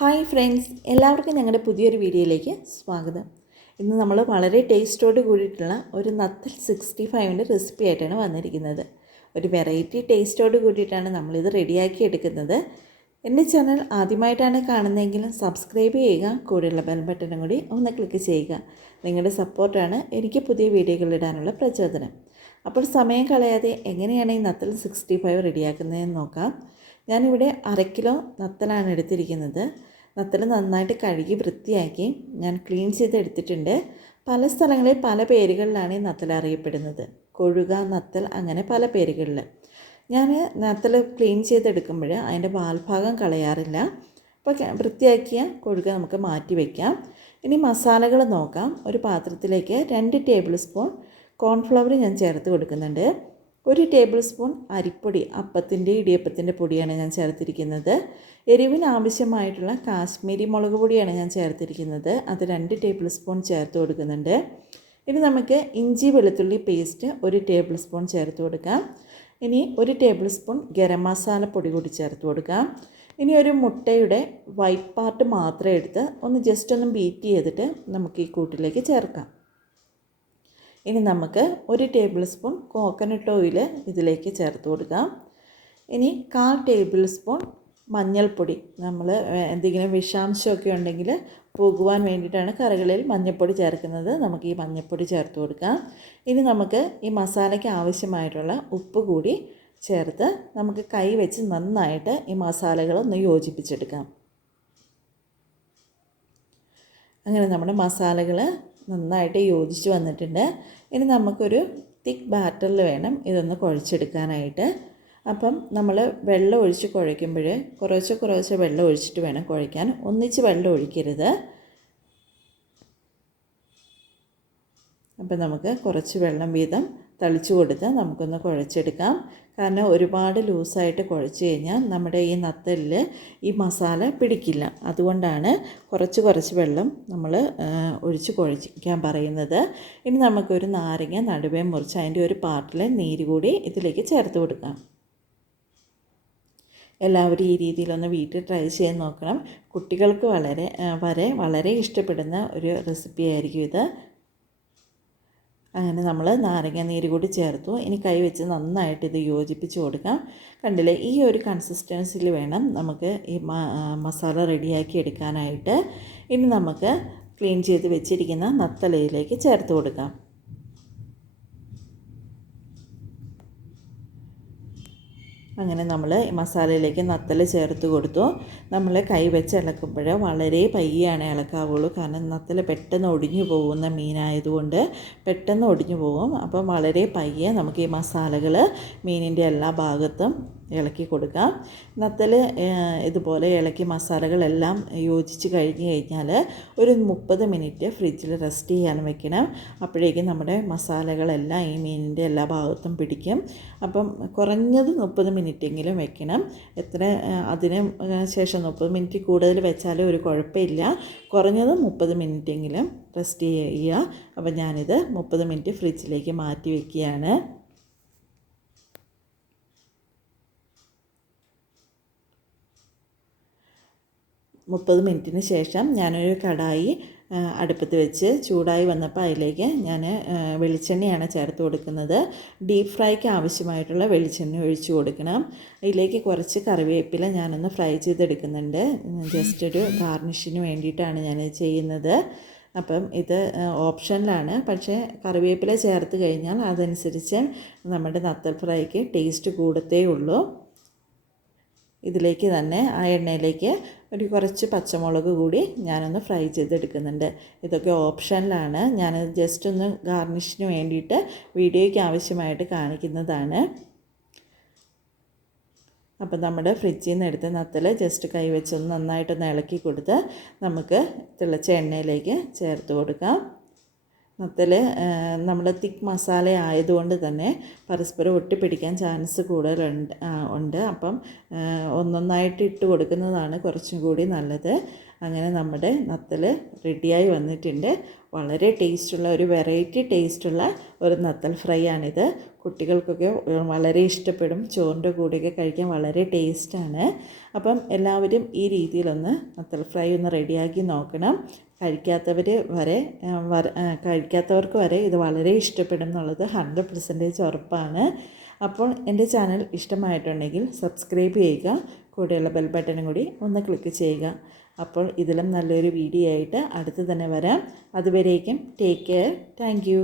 Hi friends, എല്ലാവർക്കും ഞങ്ങളുടെ പുതിയൊരു വീഡിയോയിലേക്ക് സ്വാഗതം. ഇന്ന് നമ്മൾ വളരെ ടേസ്റ്റോട് കൂടിയിട്ടുള്ള ഒരു നത്തൽ 65ൻ്റെ റെസിപ്പി ആയിട്ടാണ് വന്നിരിക്കുന്നത്. ഒരു വെറൈറ്റി ടേസ്റ്റോട് കൂടിയിട്ടാണ് നമ്മളിത് റെഡിയാക്കി എടുക്കുന്നത്. എൻ്റെ ചാനൽ ആദ്യമായിട്ടാണ് കാണുന്നതെങ്കിലും സബ്സ്ക്രൈബ് ചെയ്യുക, കൂടെയുള്ള ബെൽ ബട്ടണും കൂടി ഒന്ന് ക്ലിക്ക് ചെയ്യുക. നിങ്ങളുടെ സപ്പോർട്ടാണ് എനിക്ക് പുതിയ വീഡിയോകൾ ഇടാനുള്ള പ്രചോദനം. അപ്പോൾ സമയം കളയാതെ എങ്ങനെയാണ് ഈ നത്തൽ 65 റെഡിയാക്കുന്നതെന്ന് നോക്കാം. ഞാനിവിടെ 1/2 കിലോ നത്തലാണ് എടുത്തിരിക്കുന്നത്. നത്തൽ നന്നായിട്ട് കഴുകി വൃത്തിയാക്കി ഞാൻ ക്ലീൻ ചെയ്തെടുത്തിട്ടുണ്ട്. പല സ്ഥലങ്ങളിൽ പല പേരുകളിലാണ് ഈ നത്തൽ അറിയപ്പെടുന്നത്. കൊഴുക, നത്തൽ, അങ്ങനെ പല പേരുകളിൽ. ഞാൻ നത്തൽ ക്ലീൻ ചെയ്തെടുക്കുമ്പോൾ അതിൻ്റെ വാൽഭാഗം കളയാറില്ല. അപ്പോൾ വൃത്തിയാക്കിയ കൊഴുക നമുക്ക് മാറ്റി വയ്ക്കാം. ഇനി മസാലകൾ നോക്കാം. ഒരു പാത്രത്തിലേക്ക് 2 ടേബിൾ സ്പൂൺ കോൺഫ്ലവർ ഞാൻ ചേർത്ത് കൊടുക്കുന്നുണ്ട്. 1 ടേബിൾ സ്പൂൺ അരിപ്പൊടി, അപ്പത്തിൻ്റെ ഇടിയപ്പത്തിൻ്റെ പൊടിയാണ് ഞാൻ ചേർത്തിരിക്കുന്നത്. എരിവിന് ആവശ്യമായിട്ടുള്ള കാശ്മീരി മുളക് പൊടിയാണ് ഞാൻ ചേർത്തിരിക്കുന്നത്. അത് 2 ടേബിൾ സ്പൂൺ ചേർത്ത് കൊടുക്കുന്നുണ്ട്. ഇനി നമുക്ക് ഇഞ്ചി വെളുത്തുള്ളി പേസ്റ്റ് 1 ടേബിൾ സ്പൂൺ ചേർത്ത് കൊടുക്കാം. ഇനി 1 ടേബിൾ സ്പൂൺ ഗരം മസാല പൊടി കൂടി ചേർത്ത് കൊടുക്കാം. ഇനി ഒരു മുട്ടയുടെ വൈറ്റ് പാർട്ട് മാത്രം എടുത്ത് ജസ്റ്റ് ഒന്ന് ബീറ്റ് ചെയ്തിട്ട് നമുക്ക് ഈ കൂട്ടിലേക്ക് ചേർക്കാം. ഇനി നമുക്ക് 1 ടേബിൾ സ്പൂൺ കോക്കനട്ട് ഓയിൽ ഇതിലേക്ക് ചേർത്ത് കൊടുക്കാം. ഇനി 1/4 ടേബിൾ സ്പൂൺ മഞ്ഞൾപ്പൊടി. നമ്മൾ എന്തെങ്കിലും വിഷാംശമൊക്കെ ഉണ്ടെങ്കിൽ പോകുവാൻ വേണ്ടിയിട്ടാണ് കറികളിൽ മഞ്ഞൾപ്പൊടി ചേർക്കുന്നത്. നമുക്ക് ഈ മഞ്ഞൾപ്പൊടി ചേർത്ത് കൊടുക്കാം. ഇനി നമുക്ക് ഈ മസാലയ്ക്ക് ആവശ്യമായിട്ടുള്ള ഉപ്പ് കൂടി ചേർത്ത് നമുക്ക് കൈ വെച്ച് നന്നായിട്ട് ഈ മസാലകളൊന്ന് യോജിപ്പിച്ചെടുക്കാം. അങ്ങനെ നമ്മുടെ മസാലകൾ നന്നായിട്ട് യോജിച്ച് വന്നിട്ടുണ്ട്. ഇനി നമുക്കൊരു തിക്ക് ബാറ്ററിൽ വേണം ഇതൊന്ന് കുഴച്ചെടുക്കാനായിട്ട്. അപ്പം നമ്മൾ വെള്ളം ഒഴിച്ച് കുഴയ്ക്കുമ്പോൾ കുറേശ്ശെ വെള്ളം ഒഴിച്ചിട്ട് വേണം കുഴയ്ക്കാൻ. ഒന്നിച്ച് വെള്ളം ഒഴിക്കരുത്. അപ്പം നമുക്ക് കുറച്ച് വെള്ളം വീതം തളിച്ചു കൊടുത്ത് നമുക്കൊന്ന് കുഴച്ചെടുക്കാം. കാരണം ഒരുപാട് ലൂസായിട്ട് കുഴച്ച് കഴിഞ്ഞാൽ നമ്മുടെ ഈ നത്തലിൽ ഈ മസാല പിടിക്കില്ല. അതുകൊണ്ടാണ് കുറച്ച് വെള്ളം നമ്മൾ ഒഴിച്ച് കുഴയ്ക്കാൻ പറയുന്നത്. ഇനി നമുക്കൊരു നാരങ്ങ നടുവേ മുറിച്ച് അതിൻ്റെ ഒരു പാർട്ടിൽ നീര് കൂടി ഇതിലേക്ക് ചേർത്ത് കൊടുക്കാം. എല്ലാവരും ഈ രീതിയിലൊന്ന് വീട്ടിൽ ട്രൈ ചെയ്ത് നോക്കണം. കുട്ടികൾക്ക് വളരെ ഇഷ്ടപ്പെടുന്ന ഒരു റെസിപ്പി ആയിരിക്കും ഇത്. അങ്ങനെ നമ്മൾ നാരങ്ങ നീര് കൂടി ചേർത്തു. ഇനി കൈ വെച്ച് നന്നായിട്ട് ഇത് യോജിപ്പിച്ച് കൊടുക്കാം. കണ്ടില്ലേ, ഈ ഒരു കൺസിസ്റ്റൻസിയിൽ വേണം നമുക്ക് ഈ മസാല റെഡിയാക്കി എടുക്കാനായിട്ട്. ഇനി നമുക്ക് ക്ലീൻ ചെയ്ത് വെച്ചിരിക്കുന്ന നത്തലയിലേക്ക് ചേർത്ത് കൊടുക്കാം. അങ്ങനെ നമ്മൾ മസാലയിലേക്ക് നത്തൽ ചേർത്ത് കൊടുത്തു. നമ്മൾ കൈ വെച്ച് ഇളക്കുമ്പോൾ വളരെ പയ്യാണ് ഇളക്കാവുള്ളൂ. കാരണം നത്തൽ പെട്ടെന്ന് ഒടിഞ്ഞു പോകുന്ന മീനായതുകൊണ്ട് പെട്ടെന്ന് ഒടിഞ്ഞു പോകും. അപ്പം വളരെ പയ്യെ നമുക്ക് ഈ മസാലകൾ മീനിൻ്റെ എല്ലാ ഭാഗത്തും ഇളക്കി കൊടുക്കാം. നത്തൽ ഇതുപോലെ ഇളക്കി മസാലകളെല്ലാം യോജിച്ച് കഴിഞ്ഞ് കഴിഞ്ഞാൽ ഒരു 30 മിനിറ്റ് ഫ്രിഡ്ജിൽ റെസ്റ്റ് ചെയ്യാൻ വെക്കണം. അപ്പോഴേക്കും നമ്മുടെ മസാലകളെല്ലാം ഈ മീനിൻ്റെ എല്ലാ ഭാഗത്തും പിടിക്കും. അപ്പം കുറഞ്ഞത് 30 മിനിറ്റെങ്കിലും വെക്കണം. അതിന് ശേഷം 30 മിനിറ്റ് കൂടുതൽ വെച്ചാൽ ഒരു കുഴപ്പമില്ല. കുറഞ്ഞത് 30 മിനിറ്റെങ്കിലും റെസ്റ്റ് ചെയ്യുക. അപ്പം ഞാനിത് 30 മിനിറ്റ് ഫ്രിഡ്ജിലേക്ക് മാറ്റി വയ്ക്കുകയാണ്. മുപ്പത് മിനിറ്റിന് ശേഷം ഞാനൊരു കടായി അടുപ്പത്ത് വെച്ച് ചൂടായി വന്നപ്പോൾ അതിലേക്ക് ഞാൻ വെളിച്ചെണ്ണയാണ് ചേർത്ത് കൊടുക്കുന്നത്. ഡീപ്പ് ഫ്രൈക്ക് ആവശ്യമായിട്ടുള്ള വെളിച്ചെണ്ണ ഒഴിച്ച് കൊടുക്കണം. അതിലേക്ക് കുറച്ച് കറിവേപ്പില ഞാനൊന്ന് ഫ്രൈ ചെയ്തെടുക്കുന്നുണ്ട്. ജസ്റ്റ് ഒരു ഗാർണിഷിന് വേണ്ടിയിട്ടാണ് ഞാൻ ചെയ്യുന്നത്. അപ്പം ഇത് ഓപ്ഷനിലാണ്. പക്ഷേ കറിവേപ്പില ചേർത്ത് കഴിഞ്ഞാൽ അതനുസരിച്ച് നമ്മുടെ നത്തൽ ഫ്രൈക്ക് ടേസ്റ്റ് കൂടത്തേ ഉള്ളൂ. ഇതിലേക്ക് തന്നെ ആ എണ്ണയിലേക്ക് കുറച്ച് പച്ചമുളക് കൂടി ഞാനൊന്ന് ഫ്രൈ ചെയ്തെടുക്കുന്നുണ്ട്. ഇതൊക്കെ ഓപ്ഷനിലാണ്. ഞാനത് ജസ്റ്റ് ഒന്ന് ഗാർണിഷിന് വേണ്ടിയിട്ട് വീഡിയോയ്ക്ക് ആവശ്യമായിട്ട് കാണിക്കുന്നതാണ്. അപ്പം നമ്മുടെ ഫ്രിഡ്ജിൽ നിന്ന് എടുത്ത നത്തൽ ജസ്റ്റ് കൈ വെച്ചൊന്ന് നന്നായിട്ടൊന്ന് ഇളക്കി കൊടുത്ത് നമുക്ക് തിളച്ച എണ്ണയിലേക്ക് ചേർത്ത് കൊടുക്കാം. നത്തൽ നമ്മൾ തിക്ക് മസാല ആയതുകൊണ്ട് തന്നെ പരസ്പരം ഒട്ടിപ്പിടിക്കാൻ ചാൻസ് കൂടുതലുണ്ട്. അപ്പം ഒന്നൊന്നായിട്ട് ഇട്ട് കൊടുക്കുന്നതാണ് കുറച്ചും കൂടി നല്ലത്. അങ്ങനെ നമ്മുടെ നത്തൽ റെഡിയായി വന്നിട്ടുണ്ട്. വളരെ ടേസ്റ്റുള്ള ഒരു വെറൈറ്റി ടേസ്റ്റുള്ള ഒരു നത്തൽ ഫ്രൈ ആണിത്. കുട്ടികൾക്കൊക്കെ വളരെ ഇഷ്ടപ്പെടും. ചോറിൻ്റെ കൂടെയൊക്കെ കഴിക്കാൻ വളരെ ടേസ്റ്റാണ്. അപ്പം എല്ലാവരും ഈ രീതിയിലൊന്ന് നത്തൽ ഫ്രൈ ഒന്ന് റെഡിയാക്കി നോക്കണം. കഴിക്കാത്തവർക്ക് വരെ ഇത് വളരെ ഇഷ്ടപ്പെടും എന്നുള്ളത് 100% ഉറപ്പാണ്. അപ്പോൾ എൻ്റെ ചാനൽ ഇഷ്ടമായിട്ടുണ്ടെങ്കിൽ സബ്സ്ക്രൈബ് ചെയ്യുക. കൂടെയുള്ള ബെൽ ബട്ടണും കൂടി ഒന്ന് ക്ലിക്ക് ചെയ്യുക. അപ്പോൾ ഇതിലും നല്ലൊരു വീഡിയോ ആയിട്ട് അടുത്ത് തന്നെ വരാം. അതുവരേക്കും ടേക്ക് കെയർ. Thank you.